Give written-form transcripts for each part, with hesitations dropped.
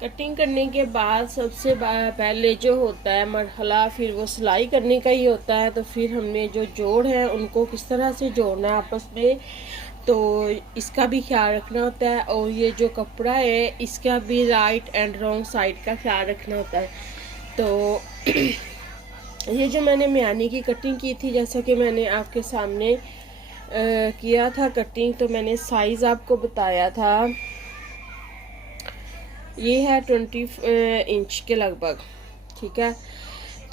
Cutting करने के बाद सबसे पहले जो होता है मरहला फिर वो सिलाई करने का ही होता है। तो फिर हमने जो जोड़ है उनको किस तरह से जोड़ना है आपस में, तो इसका भी ख्याल रखना होता है। और ये जो कपड़ा है इसका भी राइट एंड रॉन्ग साइड का ख्याल रखना होता है। तो ये जो मैंने म्यानी की कटिंग की थी, जैसा कि मैंने आपके सामने किया था कटिंग, तो मैंने साइज़ आपको बताया था। ये है 20 इंच के लगभग, ठीक है।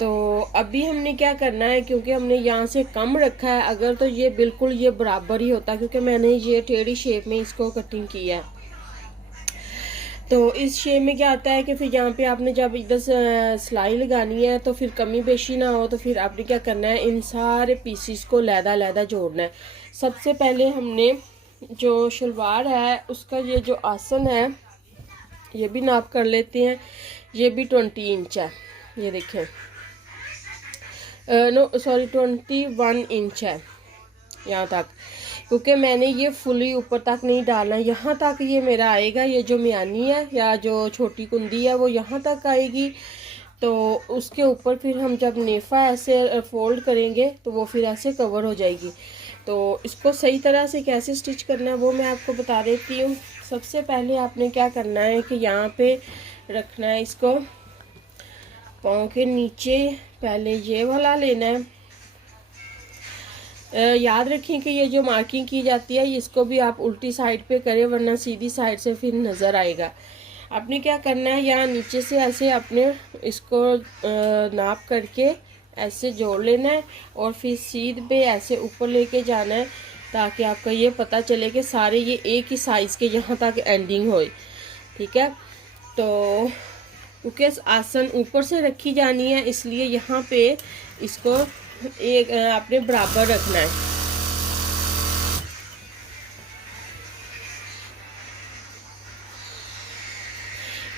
तो अभी हमने क्या करना है, क्योंकि हमने यहाँ से कम रखा है, अगर तो ये बिल्कुल ये बराबर ही होता, क्योंकि मैंने ये टेढ़ी शेप में इसको कटिंग किया है। तो इस शेप में क्या आता है कि फिर यहाँ पे आपने जब इधर सिलाई लगानी है तो फिर कमी बेशी ना हो, तो फिर आपने क्या करना है, इन सारे पीसीस को लैदा लैदा जोड़ना है। सबसे पहले हमने जो शलवार है उसका ये जो आसन है ये भी नाप कर लेते हैं। ये भी 20 इंच है, ये देखें, नो सॉरी 21 इंच है यहाँ तक, क्योंकि मैंने ये फुली ऊपर तक नहीं डालना, यहाँ तक ये मेरा आएगा। ये जो म्यानी है या जो छोटी कुंदी है वो यहाँ तक आएगी। तो उसके ऊपर फिर हम जब नेफा ऐसे फोल्ड करेंगे तो वो फिर ऐसे कवर हो जाएगी। तो इसको सही तरह से कैसे स्टिच करना है वो मैं आपको बता देती हूँ। सबसे पहले आपने क्या करना है कि यहाँ पे रखना है इसको, पाँव के नीचे पहले ये वाला लेना है। याद रखें कि ये जो मार्किंग की जाती है इसको भी आप उल्टी साइड पे करें, वरना सीधी साइड से फिर नज़र आएगा। आपने क्या करना है, यहाँ नीचे से ऐसे अपने इसको नाप करके ऐसे जोड़ लेना है और फिर सीध पे ऐसे ऊपर लेके जाना है, ताकि आपका ये पता चले कि सारे ये एक ही साइज़ के यहाँ तक एंडिंग होए, ठीक है। तो क्योंकि आसन ऊपर से रखी जानी है इसलिए यहाँ पे इसको एक आपने बराबर रखना है।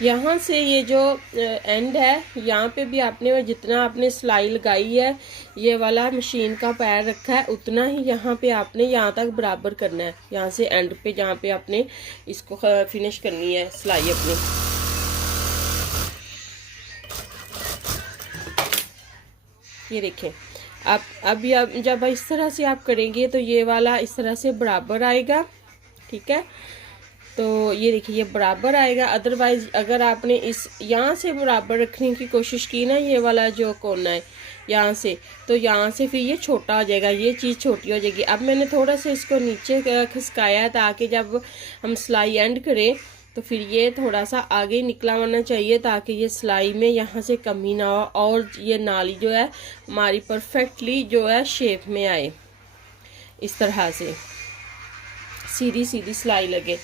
यहाँ से ये जो एंड है यहाँ पे भी आपने जितना आपने सिलाई लगाई है, ये वाला मशीन का पैर रखा है, उतना ही यहाँ पे आपने यहाँ तक बराबर करना है। यहाँ से एंड पे जहाँ पे आपने इसको फिनिश करनी है सिलाई अपनी। ये देखें, आप अभी आप जब इस तरह से आप करेंगे तो ये वाला इस तरह से बराबर आएगा, ठीक है। तो ये देखिए ये बराबर आएगा। अदरवाइज अगर आपने इस यहाँ से बराबर रखने की कोशिश की ना, ये वाला जो कोना है यहाँ से, तो यहाँ से फिर ये छोटा हो जाएगा, ये चीज़ छोटी हो जाएगी। अब मैंने थोड़ा सा इसको नीचे खिसकाया है ताकि जब हम सिलाई एंड करें तो फिर ये थोड़ा सा आगे निकला होना चाहिए, ताकि ये सिलाई में यहाँ से कमी ना हो और ये नाली जो है हमारी परफेक्टली जो है शेप में आए, इस तरह से सीधी सीधी सिलाई लगे।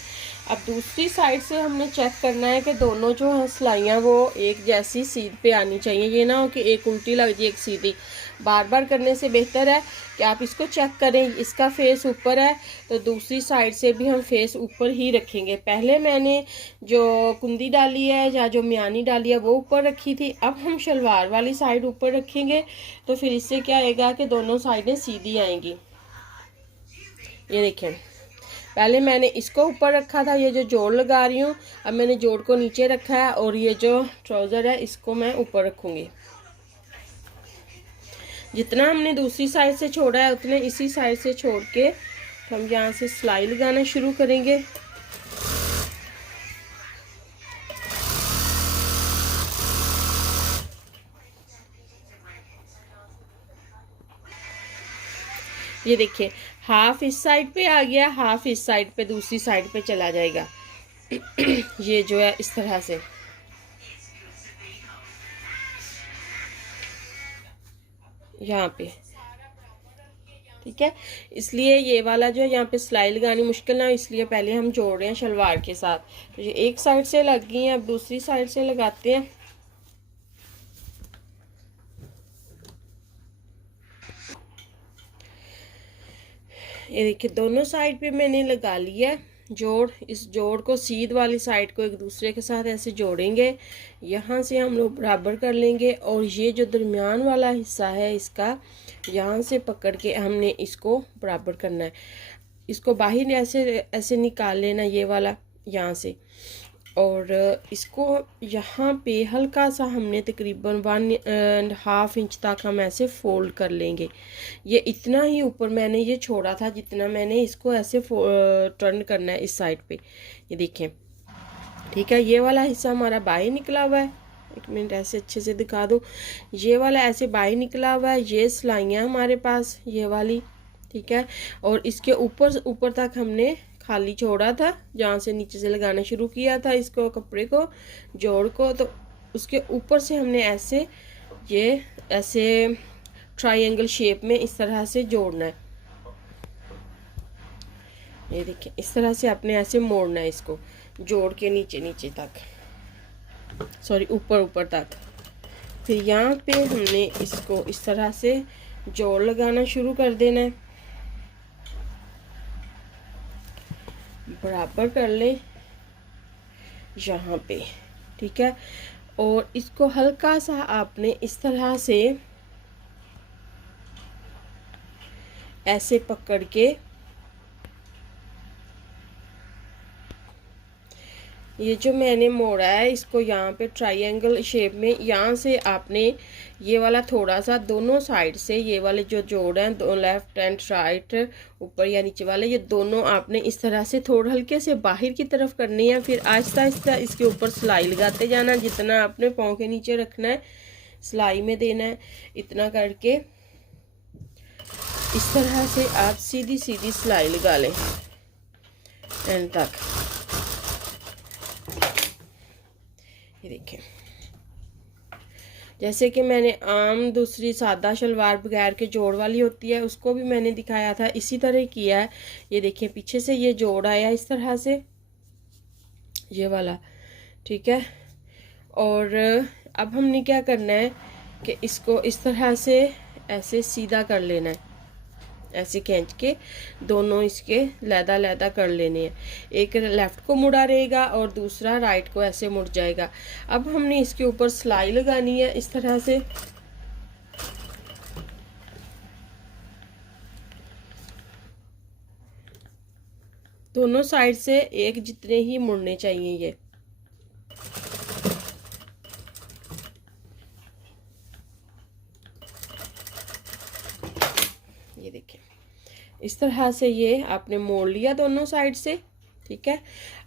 अब दूसरी साइड से हमने चेक करना है कि दोनों जो है सिलाइयाँ वो एक जैसी सीध पे आनी चाहिए। ये ना हो कि एक उल्टी लग जाए एक सीधी। बार बार करने से बेहतर है कि आप इसको चेक करें, इसका फेस ऊपर है तो दूसरी साइड से भी हम फेस ऊपर ही रखेंगे। पहले मैंने जो कुंदी डाली है या जो म्यानी डाली है वो ऊपर रखी थी, अब हम शलवार वाली साइड ऊपर रखेंगे। तो फिर इससे क्या आएगा कि दोनों साइडें सीधी आएंगी। ये देखें, पहले मैंने इसको ऊपर रखा था, ये जो जोड़ लगा रही हूँ, अब मैंने जोड़ को नीचे रखा है और ये जो ट्राउज़र है इसको मैं ऊपर रखूँगी। जितना हमने दूसरी साइड से छोड़ा है उतने इसी साइड से छोड़ के हम यहाँ से सिलाई लगाना शुरू करेंगे। ये देखिए, हाफ इस साइड पे आ गया, हाफ इस साइड पे दूसरी साइड पे चला जाएगा। ये जो है इस तरह से यहाँ पे, ठीक है। इसलिए ये वाला जो है यहाँ पे सिलाई लगानी मुश्किल ना, इसलिए पहले हम जोड़ रहे हैं शलवार के साथ। तो ये एक साइड से लग गई है, अब दूसरी साइड से लगाते हैं। ये देखिए दोनों साइड पे मैंने लगा लिया है जोड़। इस जोड़ को सीध वाली साइड को एक दूसरे के साथ ऐसे जोड़ेंगे, यहाँ से हम लोग बराबर कर लेंगे और ये जो दरमियान वाला हिस्सा है इसका यहाँ से पकड़ के हमने इसको बराबर करना है। इसको बाहर ऐसे ऐसे निकाल लेना, ये वाला यहाँ से, और इसको यहाँ पे हल्का सा हमने तकरीबन 1.5 इंच तक हम ऐसे फोल्ड कर लेंगे। ये इतना ही ऊपर मैंने ये छोड़ा था जितना मैंने इसको ऐसे टर्न करना है इस साइड पे। ये देखें, ठीक है। ये वाला हिस्सा हमारा बाहर निकला हुआ है, एक मिनट ऐसे अच्छे से दिखा दूँ। ये वाला ऐसे बाहर निकला हुआ है, ये सिलाइयाँ हमारे पास ये वाली, ठीक है। और इसके ऊपर ऊपर तक हमने खाली छोड़ा था, जहाँ से नीचे से लगाना शुरू किया था इसको, कपड़े को जोड़ को, तो उसके ऊपर से हमने ऐसे ये ऐसे ट्रायंगल शेप में इस तरह से जोड़ना है। ये देखिए, इस तरह से आपने ऐसे मोड़ना है इसको, जोड़ के नीचे नीचे तक, सॉरी ऊपर ऊपर तक। फिर यहाँ पे हमने इसको इस तरह से जोड़ लगाना शुरू कर देना है, बराबर कर ले यहाँ पे, ठीक है। और इसको हल्का सा आपने इस तरह से ऐसे पकड़ के ये जो मैंने मोड़ा है इसको यहाँ पे ट्रायंगल शेप में, यहाँ से आपने ये वाला थोड़ा सा दोनों साइड से, ये वाले जो जोड़ हैं दो, लेफ्ट एंड राइट, ऊपर या नीचे वाले, ये दोनों आपने इस तरह से थोड़ा हल्के से बाहर की तरफ करनी है। फिर आहिस्ता आहिस्ता इसके ऊपर सिलाई लगाते जाना, जितना आपने पाँव के नीचे रखना है सिलाई में देना है, इतना करके इस तरह से आप सीधी सीधी सिलाई लगा लें एंड तक। ये देखें, जैसे कि मैंने आम दूसरी सादा शलवार बगैर के जोड़ वाली होती है उसको भी मैंने दिखाया था, इसी तरह किया है। ये देखें, पीछे से ये जोड़ आया इस तरह से, ये वाला, ठीक है। और अब हमने क्या करना है कि इसको इस तरह से ऐसे सीधा कर लेना है, ऐसे खींच के दोनों इसके लैदा लैदा कर लेने हैं। एक लेफ़्ट को मुड़ा रहेगा और दूसरा राइट को ऐसे मुड़ जाएगा। अब हमने इसके ऊपर सिलाई लगानी है इस तरह से, दोनों साइड से एक जितने ही मुड़ने चाहिए ये। ये देखें, इस तरह से ये आपने मोड़ लिया दोनों साइड से, ठीक है।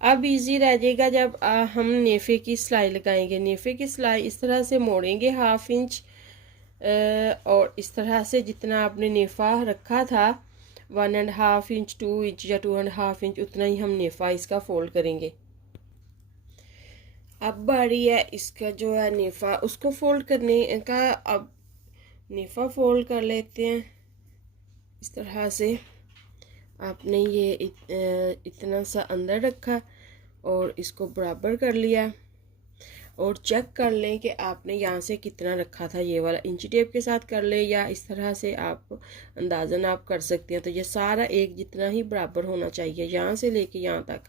अब इजी रह जाएगा जब हम नेफे की सिलाई लगाएंगे। नेफे की सिलाई इस तरह से मोड़ेंगे 1/2 इंच, और इस तरह से जितना आपने नेफा रखा था 1.5 इंच, 2 इंच या 2.5 इंच, उतना ही हम नेफा इसका फोल्ड करेंगे। अब बारी है इसका जो है नेफा, उसको फोल्ड करने का। अब नेफा फोल्ड कर लेते हैं इस तरह से। आपने ये इतना सा अंदर रखा और इसको बराबर कर लिया, और चेक कर लें कि आपने यहाँ से कितना रखा था। ये वाला इंची टेप के साथ कर ले या इस तरह से आप अंदाज़न आप कर सकते हैं। तो ये सारा एक जितना ही बराबर होना चाहिए, यहाँ से लेके यहाँ तक।